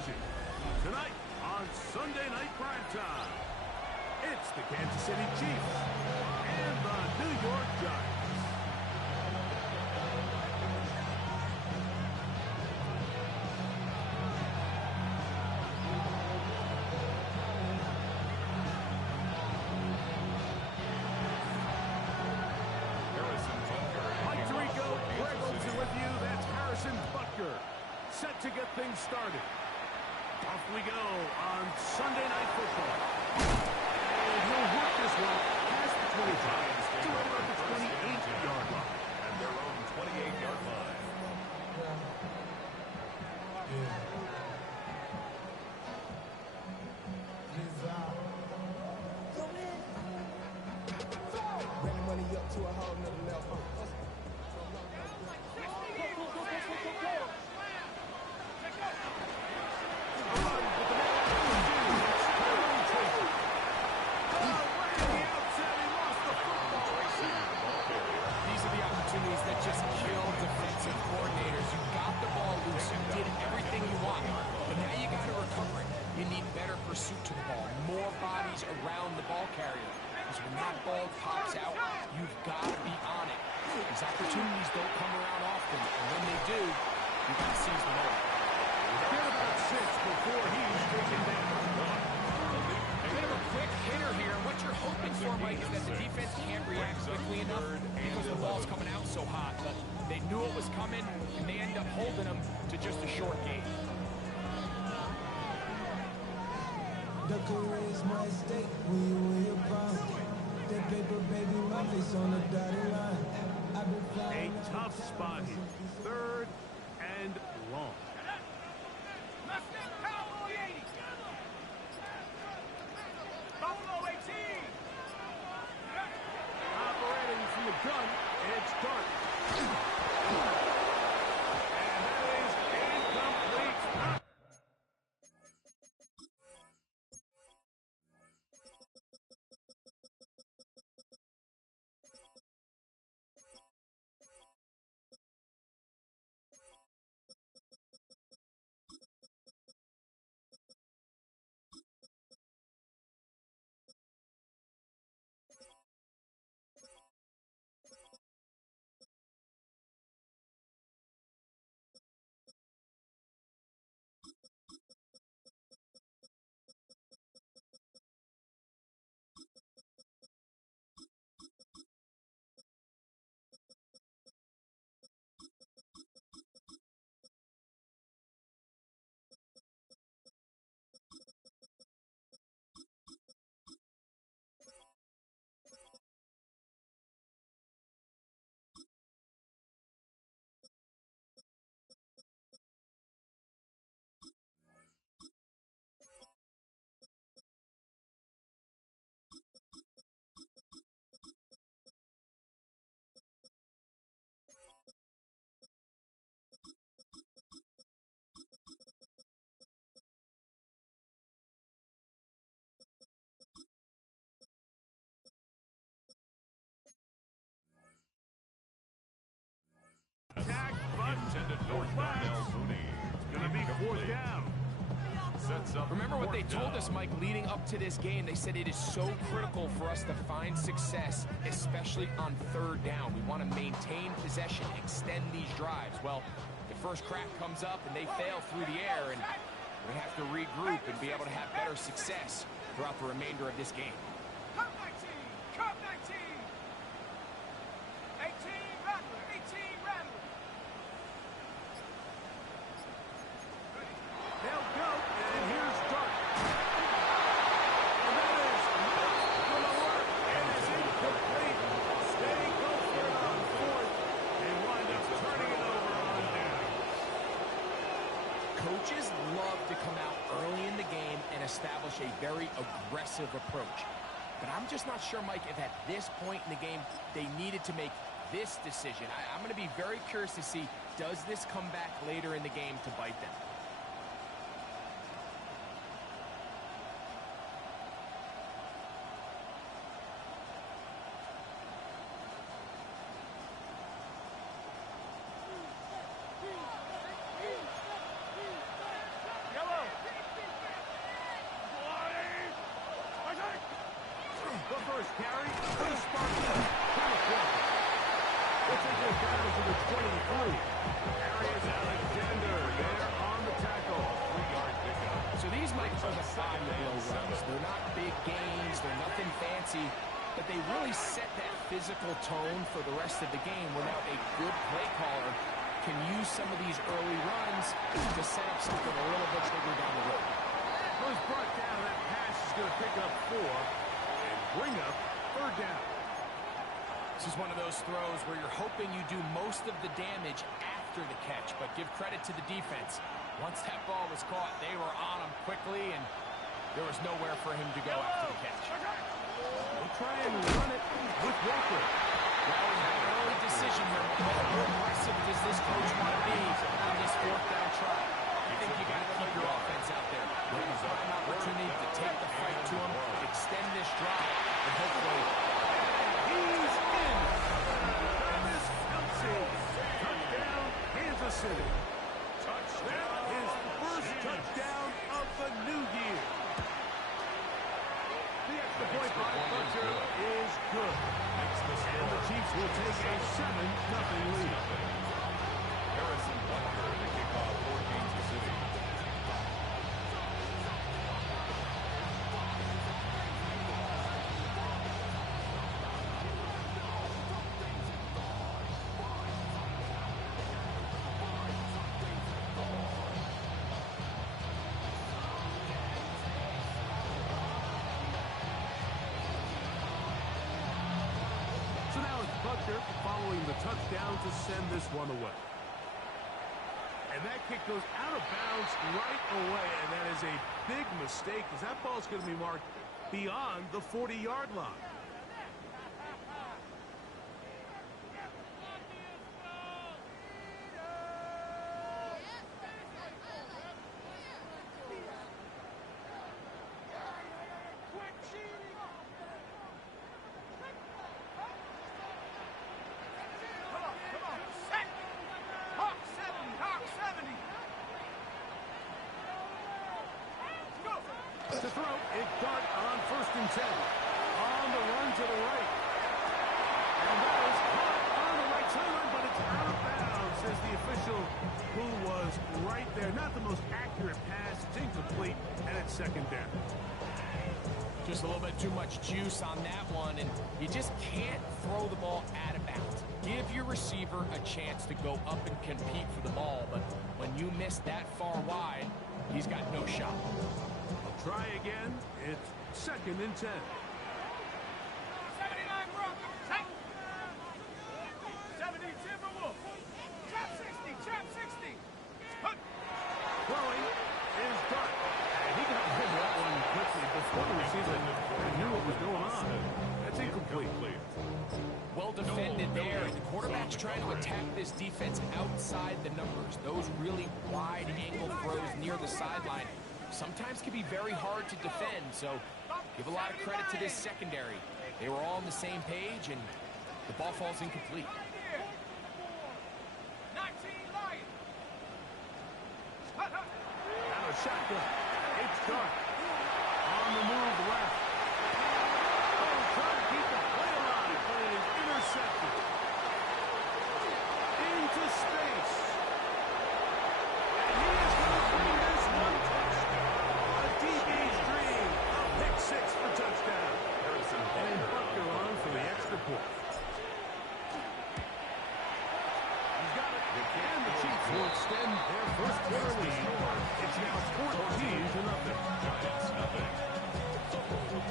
Jersey. Tonight on Sunday Night Primetime, it's the Kansas City Chiefs and the New York Giants. Set to get things started. Off we go on Sunday Night Football. And he'll work this one past the 25 to right about the 28-yard line. At their own 28-yard line. Running money up to a whole nother level. That just kill defensive coordinators. You got the ball loose. You did everything you want. But now you got to recover it. You need better pursuit to the ball. More bodies around the ball carrier. Because when that ball pops out, you've got to be on it. These opportunities don't come around often. And when they do, you got to seize the moment. Get about 6 before he's taken down. Bit of a quick hitter here. What you're hoping for, Mike, is that the defense can't react quickly enough because the ball's coming out so hot. But they knew it was coming, and they end up holding them to just a short game. The career is my stake when you win your prime. That paper, baby, my face on the dotted line. A tough spot here. 3rd and long. Operating from the gun, it's Dart. And that is incomplete. Attack, but Intended for Darnell Mooney. It's going to be 4th down. Sets up. Remember what they told us, Mike, leading up to this game. They said it is so critical for us to find success, especially on 3rd down. We want to maintain possession, extend these drives. Well, the first crack comes up and they fail through the air, and we have to regroup and be able to have better success throughout the remainder of this game. Come 19! Come 19! 18 Rattler! 18 Rattler! They'll go, and here's Dart. And that is going to work. It is incomplete. They go for it on 4th and wind up turning it over on down. Coaches love to come out early in the game and establish a very aggressive approach. But I'm just not sure, Mike, if at this point in the game they needed to make this decision. I'm going to be very curious to see, does this come back later in the game to bite them? Yellow! first carry. Put a spark in. It's into a down to the 23. Arias Alexander there on the tackle. 3-yard pickup. So these might be the five-to-blow runs. They're not big gains. They're nothing fancy. But they really set that physical tone for the rest of the game where now a good play caller can use some of these early runs to set up something a little bit bigger down the road. Was brought down. That pass is going to pick up 4 and bring up third down. This is one of those throws where you're hoping you do most of the damage after the catch, but give credit to the defense. Once that ball was caught, they were on him quickly, and there was nowhere for him to go after the catch. We'll try and run it with Walker. That was an early decision here. How aggressive does this coach want to be on this fourth down try? I think you got to keep your offense out there. Looking for an opportunity to take the fight to him, extend this drive, and hopefully He's in. Travis Kelce. Touchdown, Kansas City. Touchdown. His first touchdown of the new year. The extra point by Butcher is good. And the Chiefs will take a 7-0 lead. Harrison Butker to kick off for Kansas City. So now it's Butker following the touchdown to send this one away. And that kick goes out of bounds right away, and that is a big mistake because that ball is going to be marked beyond the 40-yard line. Quit cheating! Come on! Set! Hawk 70! Hawk 70! Go! To throw, it's Dart on 1st and 10. On the run to the right. And that is caught on the right sideline, but it's out of bounds, says the official who was right there. Not the most accurate pass. It's incomplete, and it's 2nd down. just a little bit too much juice on that one, and you just can't throw the ball out of bounds. Give your receiver a chance to go up and compete for the ball, but when you miss that far wide, he's got no shot. I'll try again. It's 2nd and 10. 79 Broncos. Hey. 70 Timberwolves. Trap 60. Trap 60. Hook. Throwing is Dart. And he got rid of that one quickly before the receiver knew what was going on. That's incomplete. Well defended there. The quarterback's trying to attack this defense outside the numbers. Those really wide angle throws near the sideline sometimes can be very hard to defend. So give a lot of credit to this secondary. They were all on the same page, and the ball falls incomplete. 19 Lions. Now a shotgun. It's Dart. On the move left. Oh, trying to keep the play alive, but it is intercepted. Into space. And he is going to bring this one touchdown. A DB's dream. A pick six for touchdown. And Butker on for the extra point. He's got it. And the Chiefs will extend their first quarter lead. It's now 14-0. Giants nothing.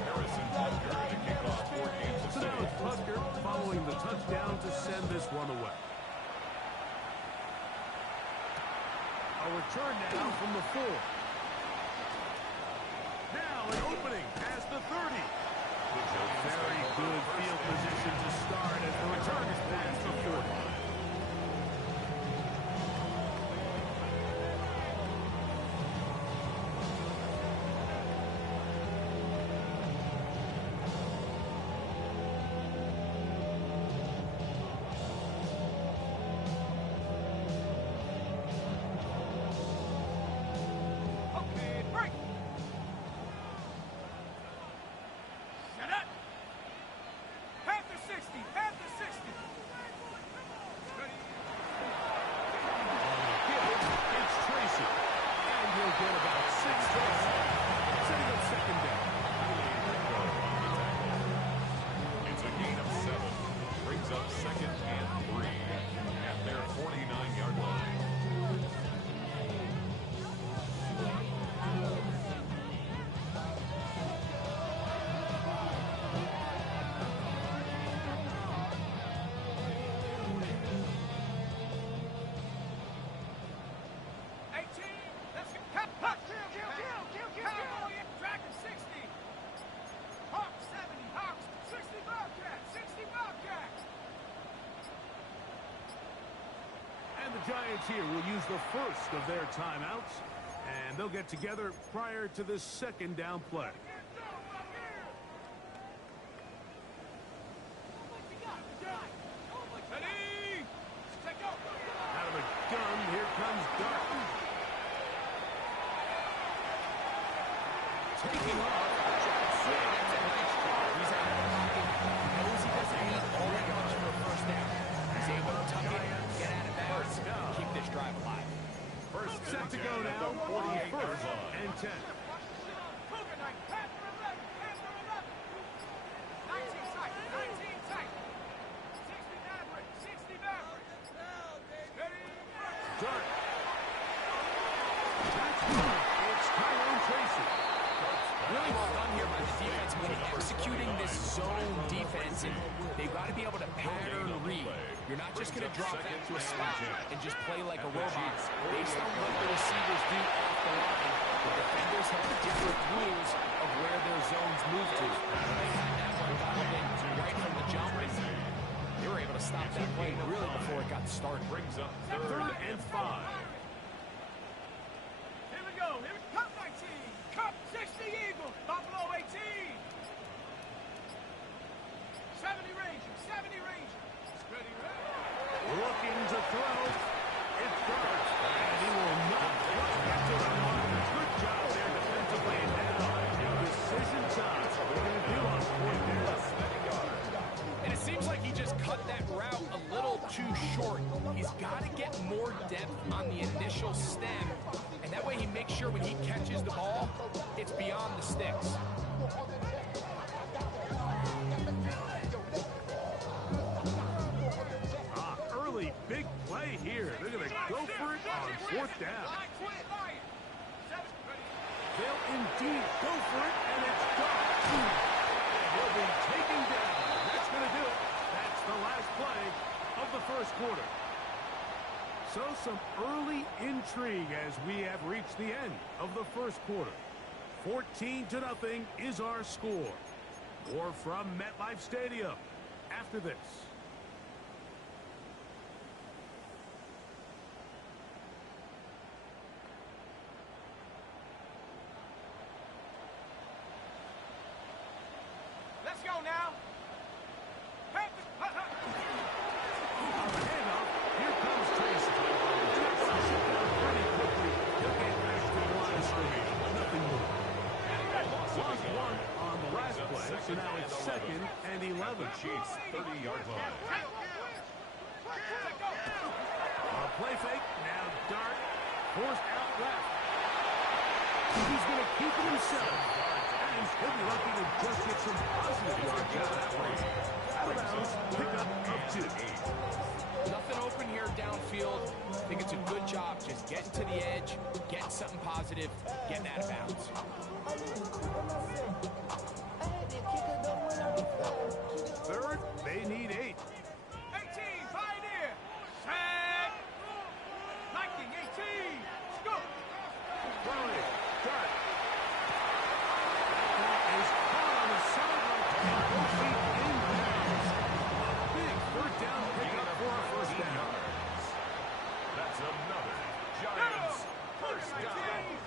Harrison Butker to kick off for Kansas So City. now it's Butker following the touchdown to send this one away. A return now from the 4. Now an opening past the 30. Very good field position to start as the return is past the 40. Okay, break. Set up. They'll get about 6 yards. Setting up second down. It's a gain of 7. Brings up 2nd and 3 at their 49-yard line. The Giants here will use the first of their timeouts, and they'll get together prior to the second down play. Out of a gun, here comes Dart. Taking off. That's a nice job. He's out of the pocket. Knows he doesn't need all that much for a first down. He's able to tuck it, get out of bounds, keep this drive alive. First Set to go now on 1st and 10. Dart. It's Tyrone Tracy. Really well done here by the defense when executing this zone defense, and they've got to be able to pattern read. You're not just going to drop back to a spot and just play like a robot. Based on what the receivers do off the line, the defenders have different rules of where their zones move to. They had that one dialed in right from the jump, and they were able to stop that play really before it got started. Brings up 3rd and 5. Here we go. Here we come, 19. Cup 60 Eagles. Buffalo 18. 70 Rangers. 70 Rangers. Ready, Looking to throw. It's Dart. And he will not quite get to the mark. Good job there defensively. And now, decision time. What are they going to do on 4th down? And it seems like he just cut that route a little too short. He's got to get more depth on the initial stem, and that way he makes sure when he catches the ball, it's beyond the sticks. Early big play here. They're going to go for it on 4th down. They'll indeed go for it, and it's Dart. He'll be taken down. That's going to do it. That's the last play of the first quarter. So some early intrigue as we have reached the end of the first quarter. 14-0 is our score. More from MetLife Stadium after this. Let's go now. On the handoff, here comes Tracy. Jackson shut down pretty quickly. He'll get back to the line of scrimmage. Nothing more. Lost 1 on the last play, so now it's 2nd and 11. Chiefs 30-yard line. A play fake, now Dart, forced out left. He's going to keep it himself. And he'll be lucky to just get some positive yards out of that one. Out of bounds, pickup of 2. Nothing open here downfield. I think it's a good job just getting to the edge, getting something positive, getting out of bounds. 3rd, they need 8. 18, Pioneer. Sack. Lightning, 18. Go. Throwing it, Dart. That ball is caught on the sideline and 4 feet inbounds. A big 3rd down pickup for a first down. That's another Giants first down.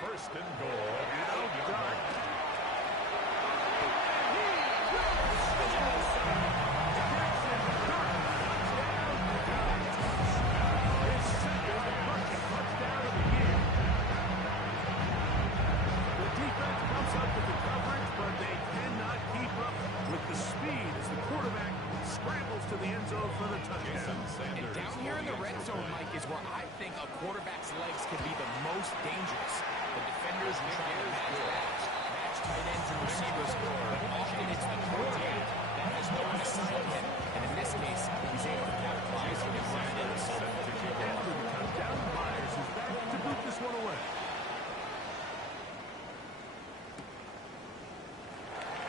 1st and goal. Dart. zone, Mike, is where I think a quarterback's legs can be the most dangerous. The defenders are trying to match tight ends and receivers, but often it's the tight end that has no one assigned him. And in this case, he's able to capitalize and run it in. After the touchdown, Myers is back to boot this one away.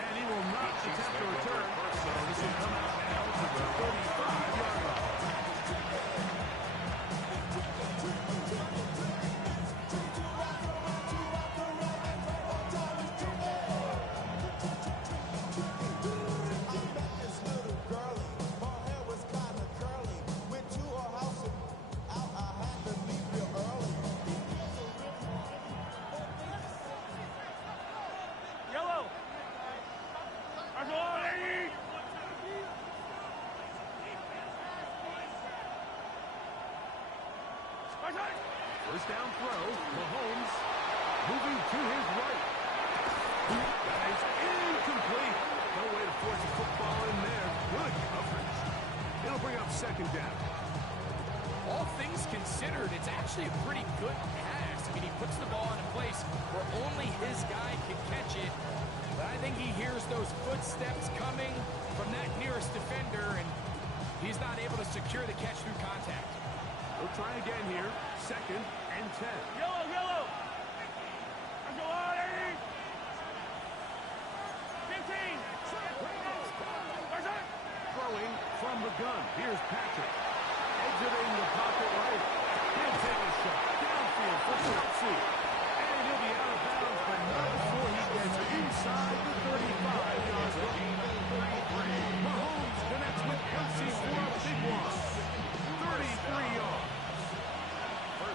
And he will not attempt to return. So this will come out now to the 35-yard line. Yellow. First down throw. Mahomes moving to his right. That is incomplete. No way to force a football in there. Good coverage. It'll bring up second down. All things considered, it's actually a pretty good pass. I mean, he puts the ball in a place where only his guy can catch it. But I think he hears those footsteps coming from that nearest defender, and he's not able to secure the catch through contact. We'll try again here. Second and 10. Yellow, yellow. 15. Throwing from the gun. Here's Patrick. Exiting the pocket right. He'll take a shot. Downfield for Chelsea. And he'll be out of bounds, but not before he gets inside the 35-yard line. Mahomes connects with Kelsey for a big one. 33 yards.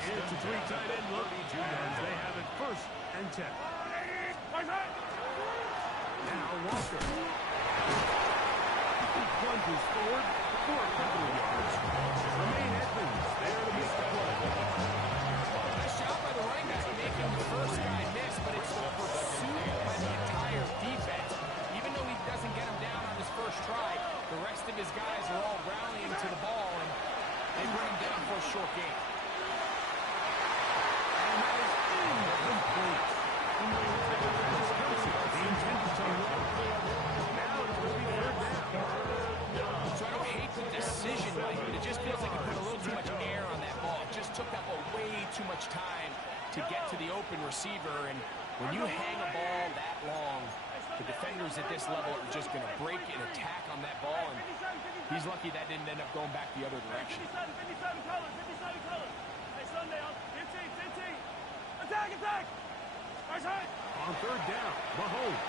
It's a three tight end look, as they have it first and 10. Now Walker. He plunges forward for a couple of yards. Remain Edmonds there to make the play. Nice job by the running back making the first guy miss, but it's the pursuit by the entire defense. Even though he doesn't get him down on his first try, the rest of his guys are all rallying to the ball, and they bring him down for a short game. And that is incomplete. The intended target. Now it's going to be third down. So I don't hate the decision, Mike, but it just feels like he put a little too much air on that ball. It just took that ball way too much time to get to the open receiver, and when you hang a ball that long, the defenders at this level are just going to break and attack on that ball, and he's lucky that didn't end up going back the other direction. 57 colors. Hey, Sunday, 15. Attack. On third down, Mahomes.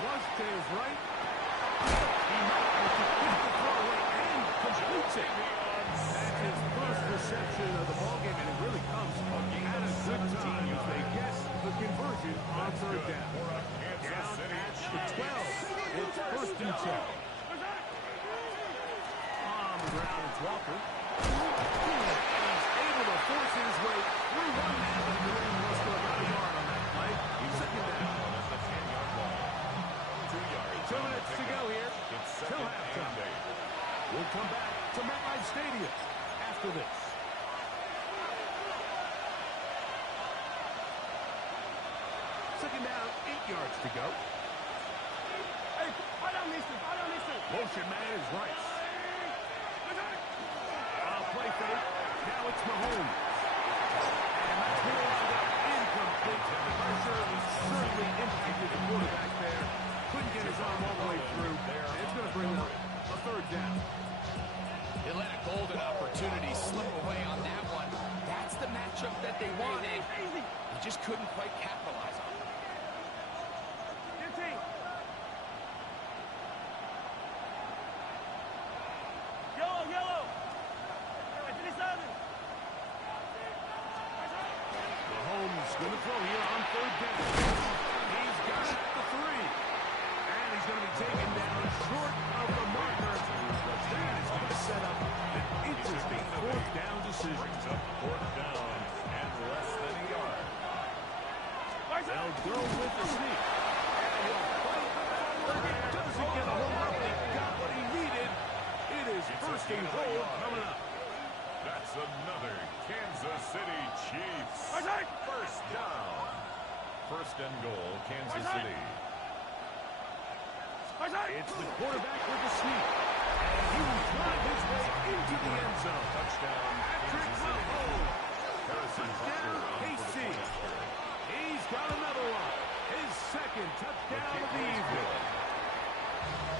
Flush to his right. He manages to keep the throw away and completes it. That's his first reception of the ballgame, and it really comes at a good time as they get the conversion on third down. Down at the 12. It's first and 10. On the ground, it's Walker. And he's able to force his way through one man, but the ring was for about a yard on that play. Second down. 2 minutes to go here till halftime. We'll come back to MetLife Stadium after this. Second down, 8 yards to go. Hey, I don't listen. Motion man is Rice. Play fake. Now it's Mahomes. And that's incomplete. The pressure was certainly impacted the quarterback there. Couldn't get his arm all the way through. And it's going to bring up a third down. They let a golden opportunity slip away on that one. That's the matchup that they wanted. They just couldn't quite capitalize on it. 15. Yellow. 57. Mahomes going to throw here on third down. He's got it at the 3. And he's going to be taken down short of the marker. That is going to set up an interesting fourth down decision. Brings up fourth down and less than a yard. They'll go with the sneak. And he'll fight forward. He doesn't get a hold of it. He got what he needed. It is first and goal coming up. That's another Kansas City Chiefs. First down. First and goal, Kansas City. It's the quarterback with the sneak. And he will drive his way into the end zone. Touchdown, Patrick Kansas City. Mahomes. Harrison Butker Touchdown, on for the KC. point after. He's got another one. His second touchdown of the evening.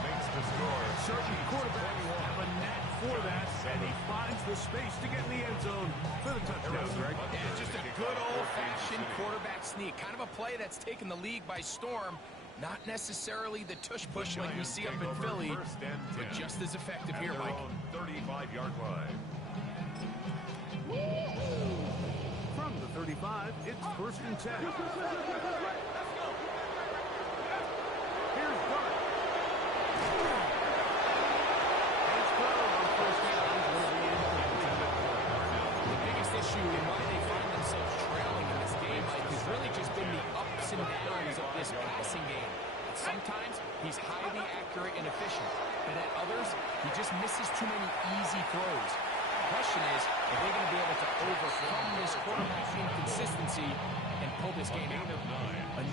Makes the score. Certain quarterbacks have a knack for that, and he finds the space to get in the end zone for the touchdown, Greg. Yeah, just a good old-fashioned quarterback sneak. Kind of a play that's taken the league by storm. Not necessarily the tush-push like we see up in Philly, but just as effective here, Mike. 35-yard line. From the 35, it's first and 10. Here's Bart. It's thrown on first down. Will be incomplete. The biggest issue in why they find themselves trailing in this game, Mike, has really just been the ups and downs of this passing game. Sometimes he's highly accurate and efficient, but at others, he just misses too many easy throws. The question is, are they going to be able to overcome this quarterback inconsistency and pull this game out?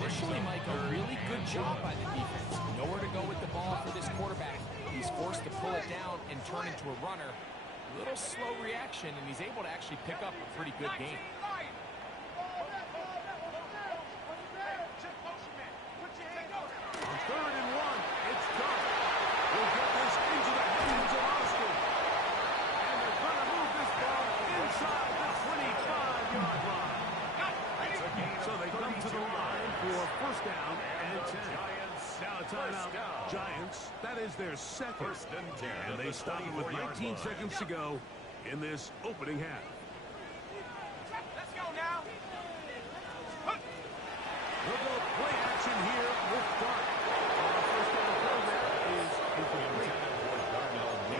Initially, Mike, a really good job by the defense. Nowhere to go with the ball for this quarterback. He's forced to pull it down and turn into a runner. A little slow reaction, and he's able to actually pick up a pretty good game. On 3rd and 1, it's Dart. We'll get this into the hands of Austin. And they're going to move this ball inside the 25-yard line. So they come to the line for first down and 10. Now a timeout. Giants, that is their second. First and 10. And they stop it with 19 seconds to go in this opening half. Let's go now. We'll go play action here with Dart. Our first down throw there is incomplete.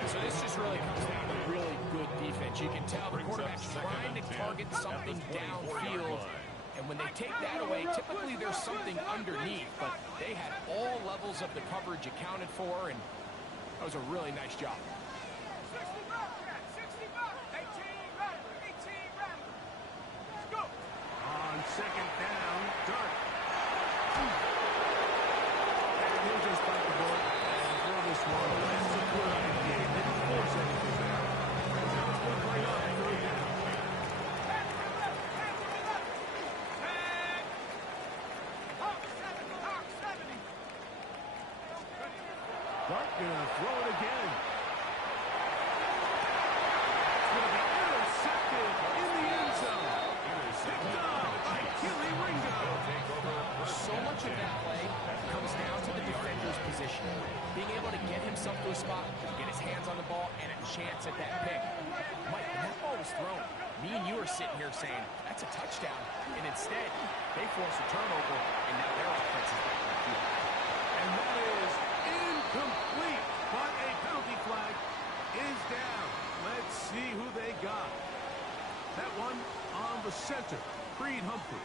So this just really comes down to really good defense. You can tell the quarterback's trying to target something downfield. And when they take that away, typically there's something underneath. But they had all levels of the coverage accounted for, and that was a really nice job. 60 bucks. 18 run. Let's go. On second down, Dart. And he'll just bite the bullet and throw this one. That's a good idea. Didn't force anything there. And now it's going to bring up third down. Dart gonna throw it again. It's gonna be intercepted in the end zone. Picked up by Killy Ringo. So much of that play comes down to the defender's position. Being able to get himself to a spot, get his hands on the ball, and a chance at that pick. Mike, when that ball was thrown, me and you are sitting here saying, that's a touchdown. And instead, they force a turnover, and now their offense is back on the field. And that is incomplete. But a penalty flag is down. Let's see who they got. That one on the center, Creed Humphrey.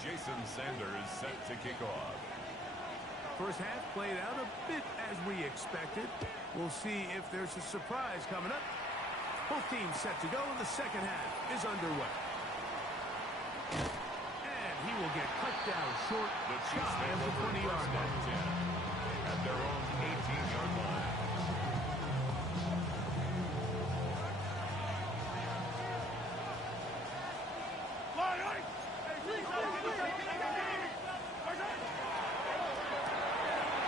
Jason Sanders set to kick off. First half played out a bit as we expected. We'll see if there's a surprise coming up. Both teams set to go, and the second half is underway. And he will get cut down short, The Chiefs shy of the 20-yard line. at their own 18-yard line.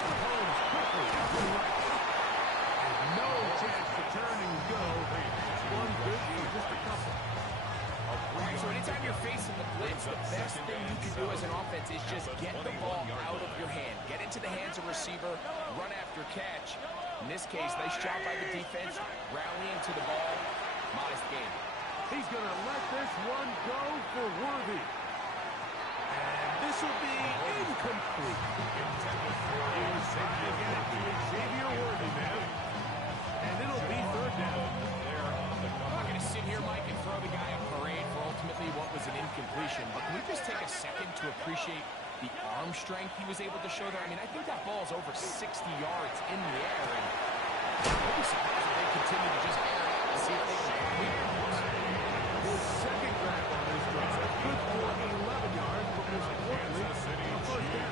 Mahomes quickly up and right. And no chance to turn and go. One good for just a couple. So anytime you're facing the blitz, the best thing you can do as an offense is just get the ball out of your hand. Get into the hands of receiver, run after catch. In this case, nice job by the defense, rallying to the ball. Modest game. He's going to let this one go for Worthy. And this will be incomplete. Intended for He's trying to get it to Xavier Worthy, man. And it'll be third down. there on the I'm not going to sit here, Mike, and throw the guy a parade for ultimately what was an incompletion, but can we just take a second to appreciate the arm strength he was able to show there. I mean, I think that ball is over 60 yards in the air, and I'll be surprised if they continue to just air it out and see if they can complete it. His second grab on this drive, good for 11 yards, but most importantly, a first down.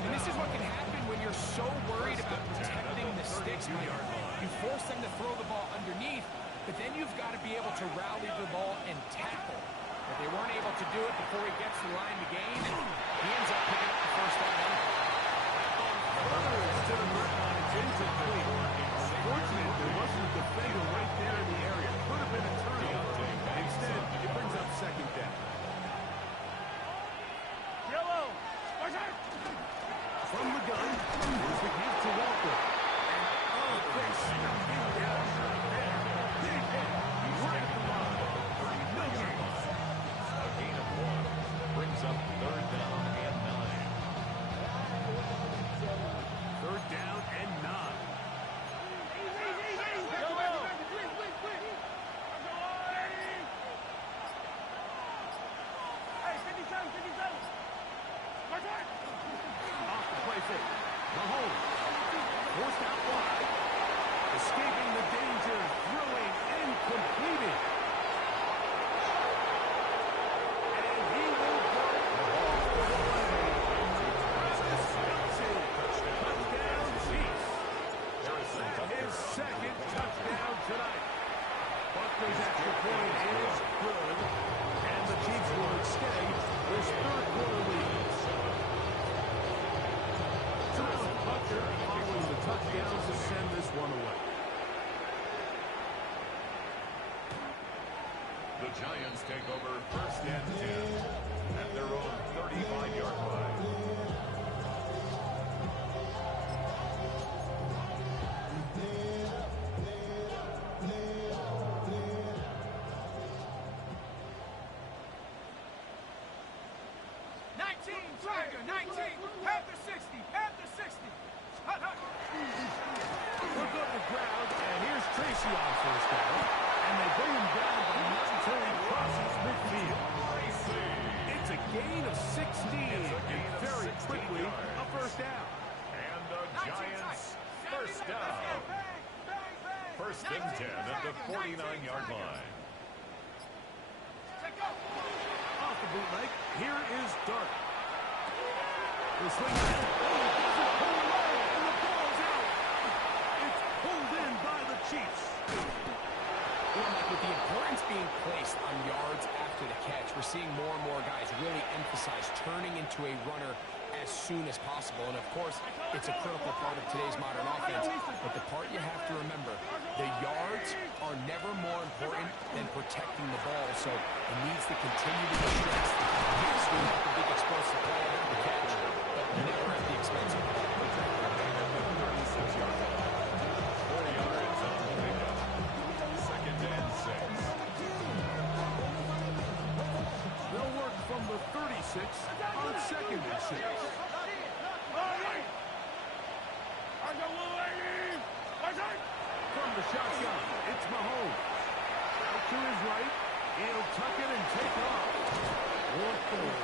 And this is what can happen when you're so worried about protecting the sticks. You force them to throw the ball underneath, but then you've got to be able to rally the ball and tackle. But they weren't able to do it before he gets to the line to gain, and he ends up picking up the first down anyway. Further to the line, it's incomplete. Unfortunately, there wasn't a defender right there in the area. Could have been a turnover. Instead, it brings up second down. Yellow. From the gun, here's the give to Walker. And they snuck him down there. Big hit. Right at the line. No gain. A gain of 1 brings up third down and 9. Third down and 9. Off the play fake. Mahomes. Forced out wide. Escaping the danger. Throwing and completed. And he will go all the way. Touchdown Chiefs. His second touchdown tonight. Butler's extra point is good. And the Chiefs will extend this third quarter lead. Butler following the touchdowns to send this one away. The Giants take over first and 10 at their own 35-yard line. Look up the ground, and here's Tracy on first down. And they bring him down, but not until he crosses midfield. It's a gain of 16, and very quickly a first down. And the Giants first down. First and 10 at the 49-yard line. Off the bootleg, here is Dart. The swing down. Oh, he doesn't pull away, and the ball's out. It's pulled in by the Chiefs. Well, Mike, with the importance being placed on yards after the catch, we're seeing more and more guys really emphasize turning into a runner as soon as possible. And, of course, it's a critical part of today's modern offense. But the part you have to remember, the yards are never more important than protecting the ball. So it needs to continue to be stressed. Yes, we have the big explosive play after the catch, but never at the expense of the ball. 36 yards. 4 yards on the pickup. Second and 6. They'll work from the 36 on second and 6. From the shotgun, it's Mahomes. Out to his right. He'll tuck it and take off. Fourth goal.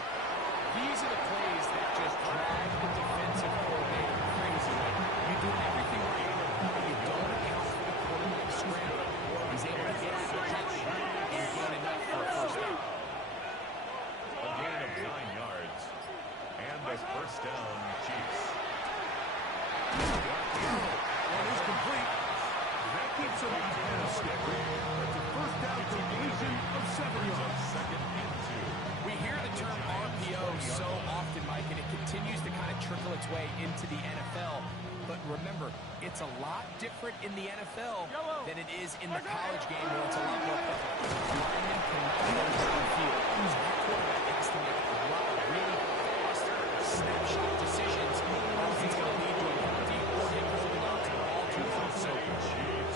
These are the plays that just drag the defensive coordinator crazy. You do everything right, but you don't account for the quarterback scramble. He's able to get out of the catch and gain enough for a first down. A gain of 9 yards. And the first down, Chiefs. One is complete. That keeps him ahead of schedule. It's a first down completion of 7 yards. Second and 2. We hear the term RPO so often, Mike, and it continues to kind of trickle its way into the NFL. But remember, it's a lot different in the NFL than it is in the college game where it's a lot more perfect. A lineman cannot go downfield. So that quarterback has to make a lot of really fast snapshot decisions. Or he's going to lead to a penalty or him holding on to the ball too long. So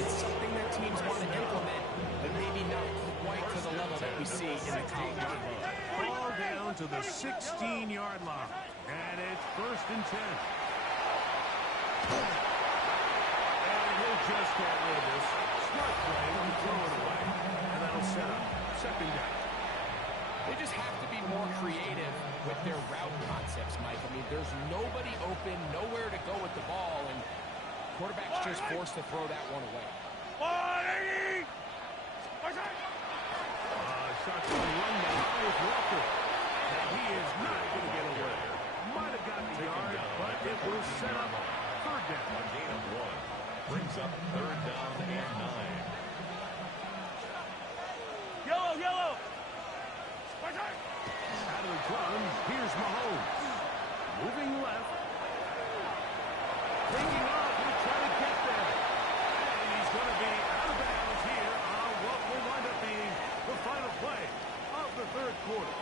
it's something that teams want to implement, but maybe not quite to the level that we see in the college game. Ball down to the 16-yard line. And it's first and 10. And he'll just get rid of this. Smart play to throw it away. And that'll set up second down. They just have to be more creative with their route concepts, Mike. I mean, there's nobody open, nowhere to go with the ball, and quarterback's just forced to throw that one away. Shotgun run now is Walker. And he is not going to get away. Might have gotten the yard, but it will set up third down. A gain of 1. Brings up third down and 9. Yellow. Out of the gun, here's Mahomes. Moving left. Taking off, he'll try to get there. And he's going to be out of bounds here on what will wind up being the final play of the third quarter.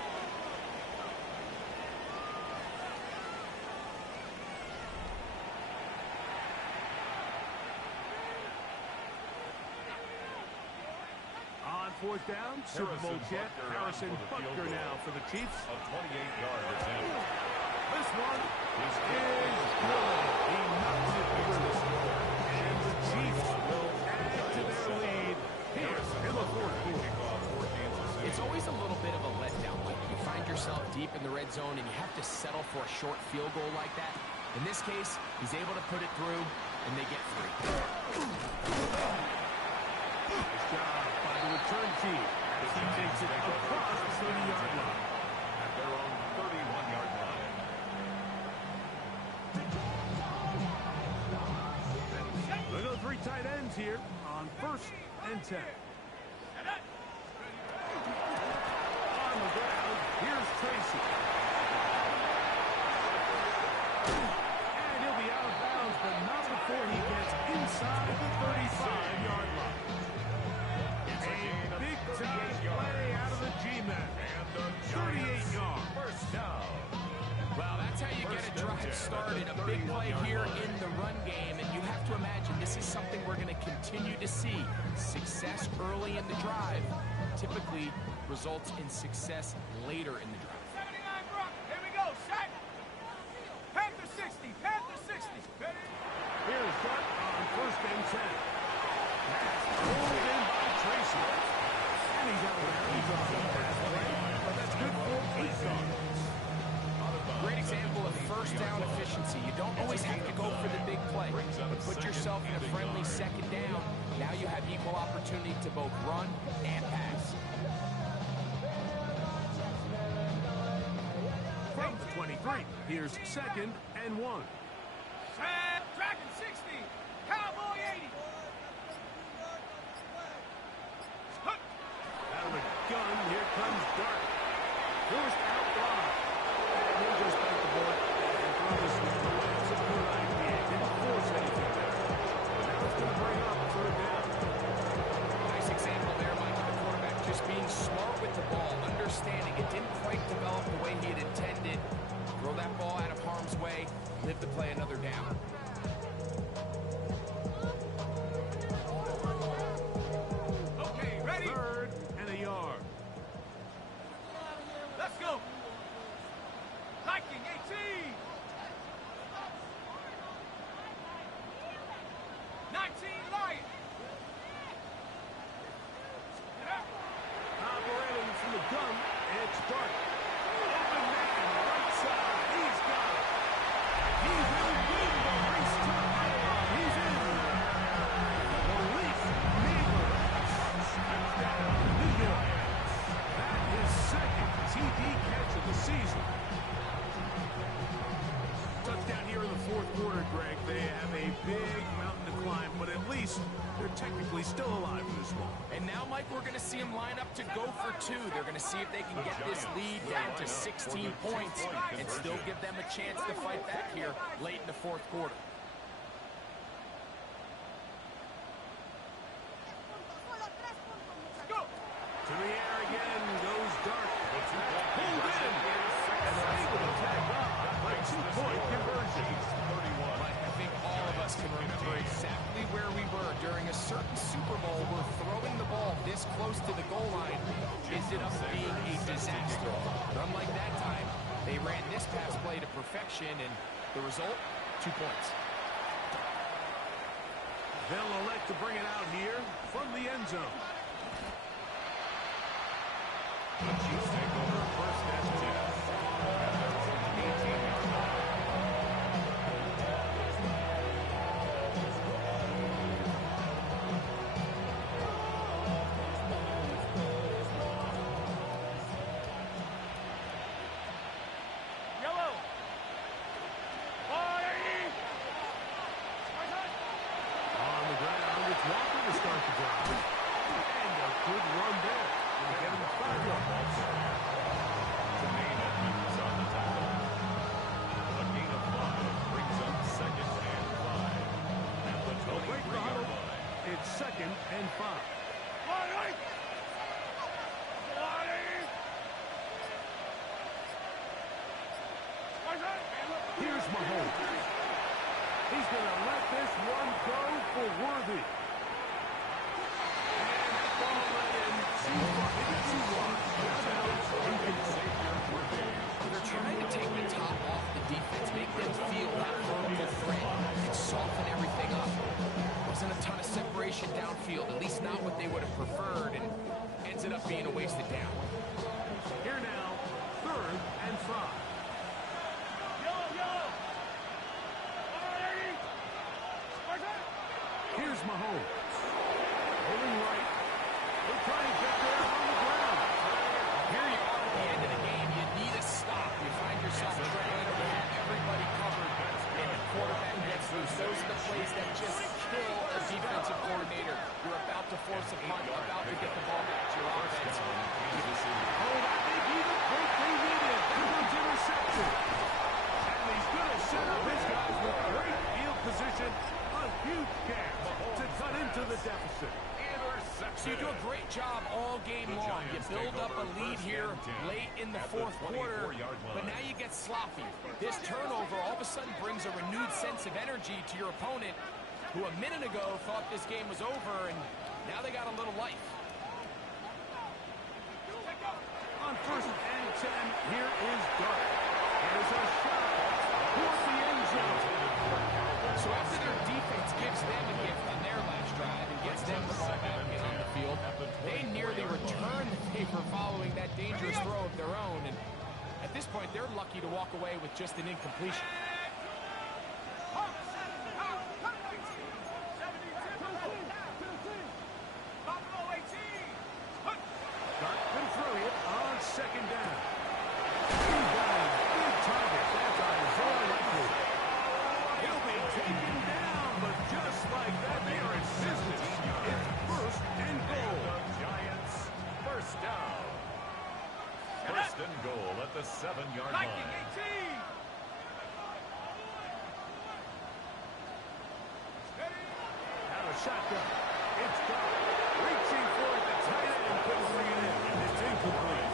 On fourth down, Super Bowl champ Harrison Butker now for the Chiefs. A 28-yard attempt. This one is good. He knocks it over the score. And the Chiefs will add to their lead here in the fourth quarter. It's always a little bit of a letdown when you find yourself deep in the red zone and you have to settle for a short field goal like that. In this case, he's able to put it through, and they get 3. Nice job by the return team as he takes it across the 30-yard line. At their own 31-yard line. They go 3 tight ends here on 1st and 10. On the ground, here's Tracy. And he'll be out of bounds, but not before he gets inside the 35-yard line. A big-time play out of the G-men. And the 38 yards. First down. Well, that's how you get a drive started. A big play here in the run game, and you have to imagine this is something we're going to continue to see. Success early in the drive typically results in success later in the drive. 79 Brock. Here we go. Set. Panther 60. Panther 60. Ready? Here's Buck on 1st and 10. Pass pulled in by Tracy. And he's out of bounds on the pass play, but that's good for 8 yards. Great example of first down efficiency. You don't always have to go for the big play. But put yourself in a friendly second down. Now you have equal opportunity to both run and pass. From the 23, here's 2nd and 1. Set. Dragon 60. Cowboy 80. Hut. Out of the gun, here comes Dart. Forced out wide. And he'll just back the ball and throw this one away. It's a good idea. Didn't force anything there. Now it's going to bring up 3rd down. Nice example there, Mike, of the quarterback just being smart with the ball, understanding it didn't quite develop the way he had intended. Throw that ball out of harm's way, live to play another down. Okay, ready? 3rd and a yard. Let's go. Viking 18. 19 Lion. Operating from the gun, it's Dart. Open man, right side. He's got it. He's in the race to the goal. He's in. Malik Neighbor. Touchdown, New York. That is 2nd TD catch of the season. Touchdown here in the 4th quarter, Greg. They have a big mountain to climb, but at least they're technically still alive in this one. And now, Mike, we're going to see them line up to go for 2. They're going to see if they can get this lead down to 16 points and still give them a chance to fight back here late in the 4th quarter. Go. To the air again goes Dart. Pulled in. And they're able to tag up by 2-point conversion. Mike, I think all of us can remember exactly where we were during a certain Super Bowl where throwing the ball this close to the goal line ended up being a disaster. But unlike that time, they ran this pass play to perfection, and the result, 2 points. They'll elect to bring it out here from the end zone. The Chiefs take over to start the drive. And a good run there. Going to get him 5 yards. Jermaine Edmonds on the tackle. A gain of 5 brings up 2nd and 5. At the 23-yard line. It's 2nd and 5. Here's Mahomes. He's going to let this one go for Worthy. And the ball let in too wide. They're trying to take the top off the defense, make them feel that vertical threat, and soften everything up. Wasn't a ton of separation downfield, at least not what they would have preferred, and ended up being a wasted down. Here now, 3rd and 5. Here's Mahomes. Rolling right. He'll try and get there on the ground. Here you are at the end of the game. You need a stop. You find yourself trailing, you have everybody covered, and the quarterback gets loose. Those are the plays that just kill a defensive coordinator. You're about to force a punt, about to get the ball back to your offense. Oh, that may be the break they needed. That one's intercepted. And he's going to set up his guys with great field position. A huge catch to cut into the deficit. So you do a great job all game long. You build up a lead here late in the 4th quarter, but now you get sloppy. This turnover all of a sudden brings a renewed sense of energy to your opponent, who a minute ago thought this game was over, and now they got a little life. On 1st and 10, here is Dart. Here's a shot towards the end zone. So after their defense gives them a gift on their last drive and gets them the ball back in on the field, they nearly return the favor following that dangerous throw of their own. And at this point, they're lucky to walk away with just an incompletion. Dart can throw it on 2nd down. He's got a big target. That's Isaiah Likely. He'll be taken down, but just like that, they are in business. It's 1st and goal. The Giants, 1st down. 1st and goal at the 7-yard line. Now a shotgun. It's Dart. Reaching for it. The tight end couldn't bring it in. And it's incomplete.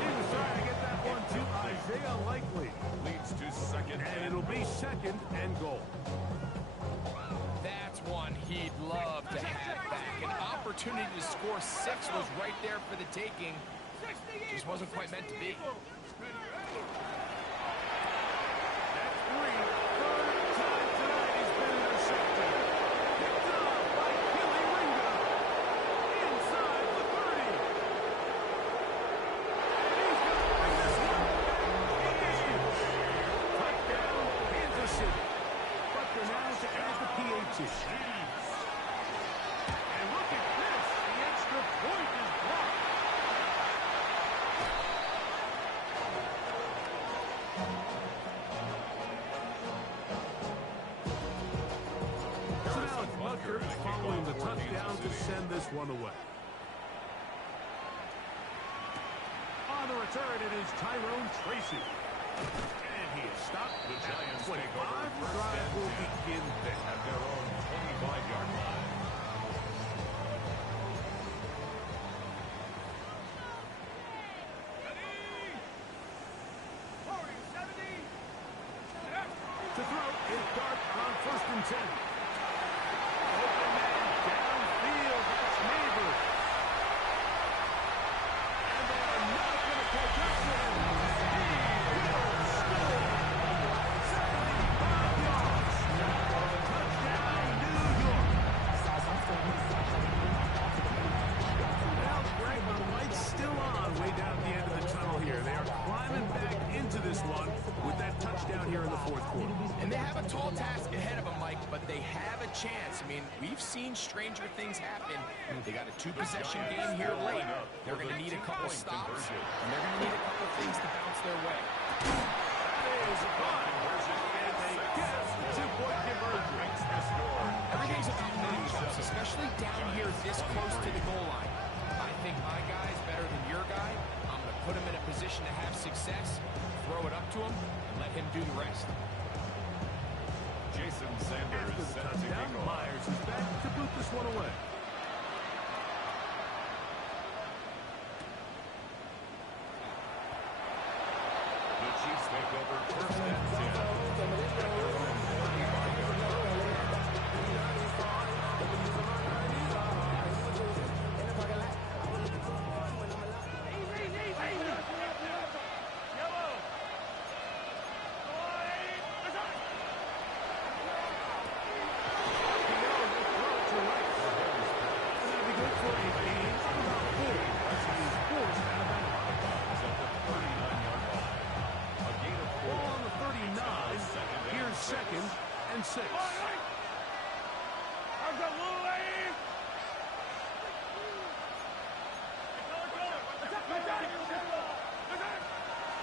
He was trying to get that one to Isaiah Likely. Leads to 2nd And it'll be 2nd and goal. That's one he'd love to have back. An opportunity to score 6 was right there for the taking. Just wasn't quite meant to be. And look at this. The extra point is blocked. So now it's Butker following the touchdown to send this one away. On the return, it is Tyrone Tracy. And he is stopped. The Giants 25. take over The 1st drive and will 10 begin there. at their own 25-yard line. To throw is Dart on 1st and 10. Open man downfield. That's Neighbors. And they are not going to catch up to him. He will score. 75 yards. Touchdown, New York. Well, Greg, the light's still on way down at the end of the tunnel here. They are climbing back into this one with that touchdown here in the 4th quarter. And they have a tall task ahead of them, Mike, but they have a chance. I mean, we've seen stranger things happen. They got a 2-possession game here late. They're going to need a couple stops, and they're going to need a couple things to bounce their way. That is fine. And they get the 2-point conversion. Everything's about matchups, especially down here they're this close to the goal line. I think my guy's better than your guy. I'm going to put him in a position to have success, throw it up to him, and let him do the rest. Jason Sanders After the set to kick touchdown, off. Myers is back to boot this one away. The Chiefs take over first and 10 at their own 45-yard line. Second and 6.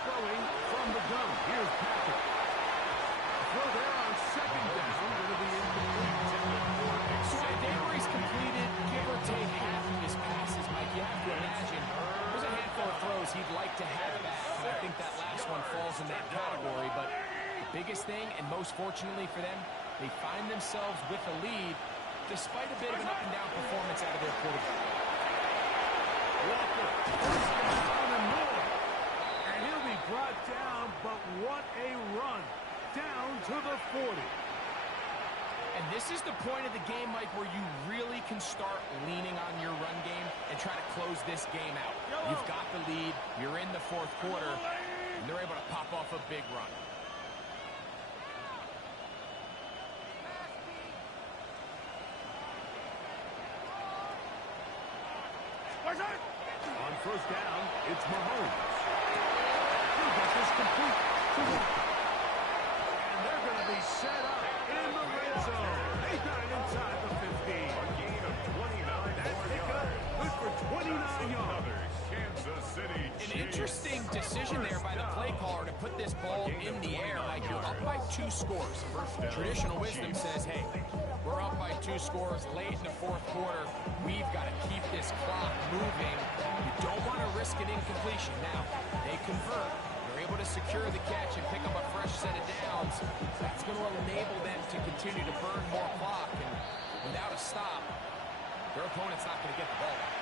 Throwing from the gun. Here's Patrick. Throw there on second down. Going to be incomplete. So at Damery's completed, give or take half of his passes, Mike, you have to imagine there's a handful of throws he'd like to have back. And I think that last one falls in that category, but the biggest thing, and most fortunately for them, they find themselves with a lead despite a bit of an up-and-down performance out of their quarterback. Walker, first down and more. And he'll be brought down, but what a run. Down to the 40. And this is the point of the game, Mike, where you really can start leaning on your run game and try to close this game out. You've got the lead, you're in the fourth quarter, and they're able to pop off a big run. On first down, it's Mahomes. He got this complete to Walker. And they're going to be set up in the red zone. They got it inside the 15. A gain of 29 That more pickup, yards. good for 29 yards. Another Kansas City An Chiefs. interesting decision there by the play caller to put this ball in the air. Like, you're up by 2 scores. Traditional wisdom says, hey, we're up by 2 scores late in the fourth quarter. We've got to keep this clock moving. You don't want to risk an incompletion. Now, they convert. They're able to secure the catch and pick up a fresh set of downs. That's going to enable them to continue to burn more clock. And without a stop, their opponent's not going to get the ball back.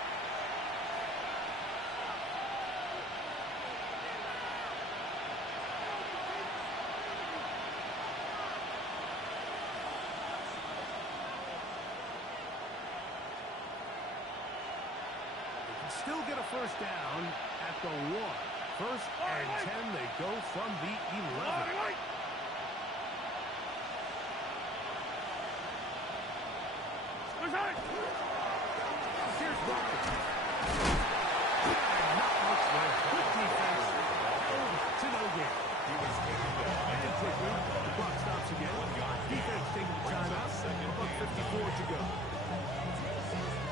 Still get a first down at the 1. First and 10, they go from the 11. Here's Walker. Not much there. Good defense. To no gain. And quickly, the clock stops again. Defense taking the time out. About 54 to go.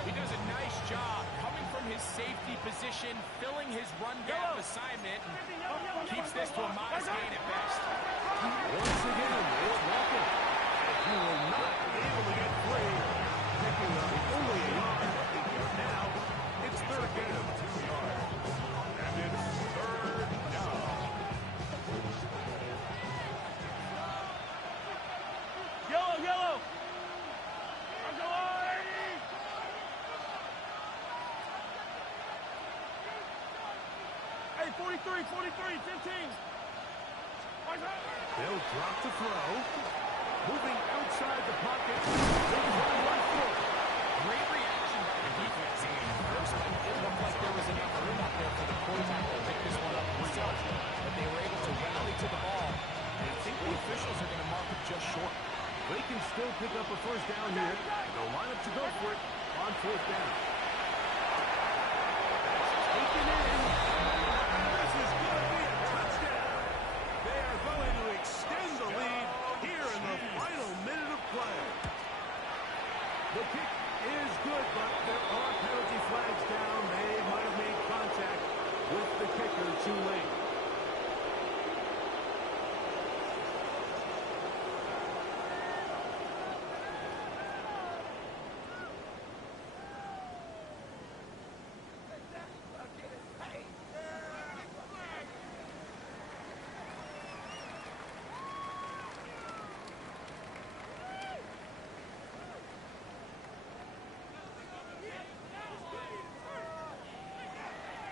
He does a nice job coming from his safety position, filling his run gap assignment, and keeps this to a modest gain at best. Once again, it's Walker. He will not be able to get free. Picking up only a yard. Now, it's third down. 2 yards. And it's third down. Yellow. Hey, 43, 15. They'll drop to throw. Moving outside the pocket. Great reaction by the defense. First, it looked like there was enough room out there for the quarterback to pick this one up himself, but they were able to rally to the ball, and I think the officials are going to mark it just short. They can still pick up a first down here. They'll line up to go for it on fourth down. Taken in. This is going to be a touchdown. They are going to extend the lead here in the final minute of play. The kick is good, but there are penalty flags down. They might have made contact with the kicker too late.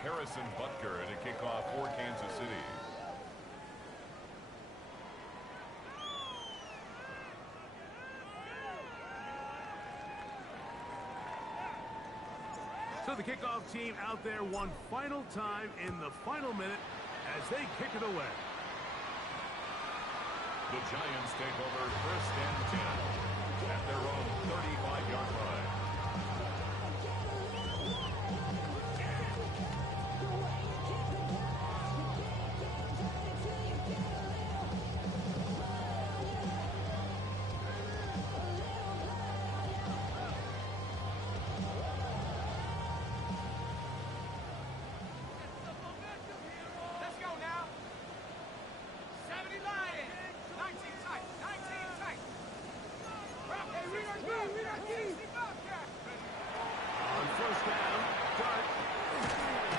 Harrison Butker to kick off for Kansas City. So the kickoff team out there one final time in the final minute as they kick it away. The Giants take over 1st and 10 at their own 35-yard line. Let's go now. 70 Lions. 19 tight. 19 tight. Hey, we are good. We are good. On 1st down, Dart.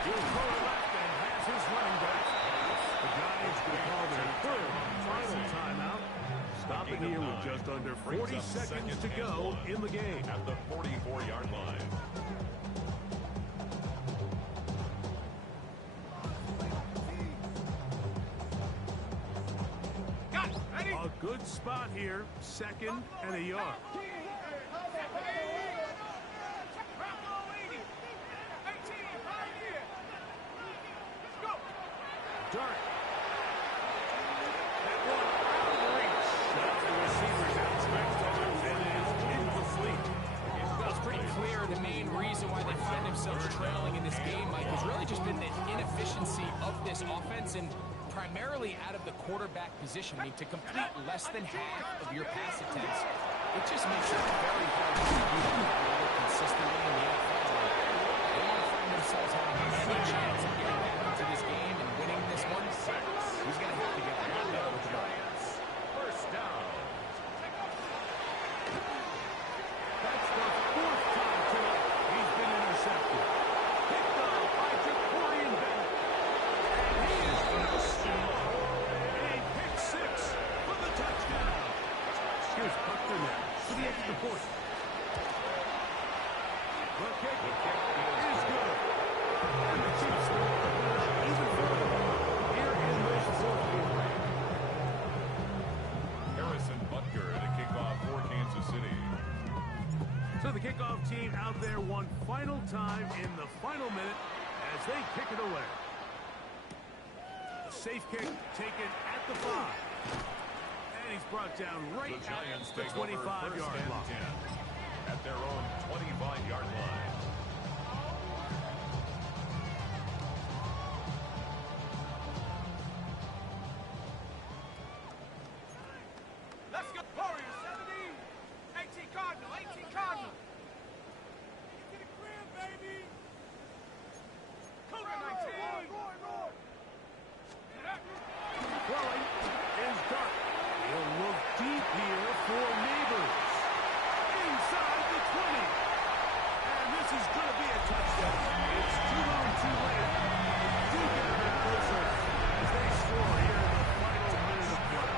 He'll throw it left and has his running back. The Giants will call their 3rd final timeout. Stopping here with just under 40 seconds to go in the game. At the 44-yard line. Got it. Ready? A good spot here, 2nd and a yard. Bravo 80. 18 right here. Let's go. Dart. That one out of reach. The receiver's outstretched arms and is incomplete. Well, it's pretty clear the main reason why they find themselves trailing in this game, Mike, has really just been the inefficiency of this offense and primarily out of the quarterback position. I mean, to complete less than half of your pass attempts, it just makes it very hard to do that consistently in the NFL. They want to find themselves having any chance of getting back into this game and winning this one. He's going to have to get the ball better with the ball. Giants, 1st down. That's the 4th time tonight he's been intercepted. Picked up by Jacorian Bennett. And he is going to score a pick 6 for the touchdown. Here's Butker now for the extra point. The kick is good. And the Chiefs will open it up even further here in this 4th quarter. Harrison Butker to kick off for Kansas City. So the kickoff team out there one final time in the final minute as they kick it away. A safe kick taken at the 5. And he's brought down right The Giants at the take over 1st 25-yard and line. 10 at their own 25-yard line. Let's go. Warriors 70. 18 Cardinal. 18 Cardinal. Get to the crib, baby. Cougar 19. Throwing is Dart. He'll look deep here for Neighbors. Inside the 20. And this is going to be a touchdown. It's too long, too late. Do get a bit closer as they score here in the final minute of play.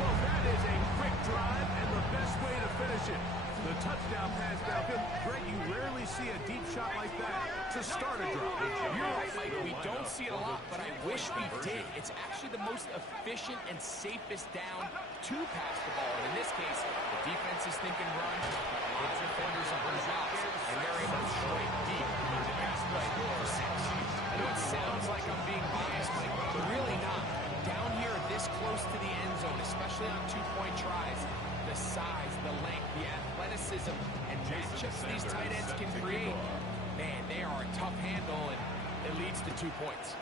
Well, that is a quick drive and the best way to finish it. The touchdown pass downfield. Greg, you rarely see a deep shot like that to start a drive. You're right, Mike. We don't see it a lot, but I wish we did. It's actually the most efficient and safest down to pass the ball. And in this case, the defense is thinking run, got a lot of defenders on the blocks, and they're able to strike deep into pass play for 6. I know it sounds like I'm being biased, Mike, but really not. Down here, this close to the end zone, especially on 2-point tries, the size, the length, the athleticism, and matchups these tight ends can create. Man, they are a tough handle, and it leads to 2 points.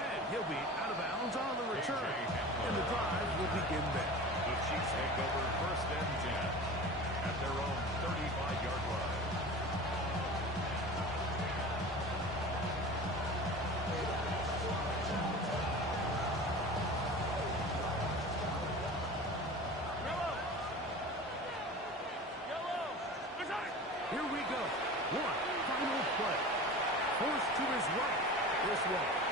And he'll be out of bounds on the return. And the drive will begin there. The Chiefs take over 1st and 10 at their own 35-yard line. Here we go. One final play. Forced to his right. This one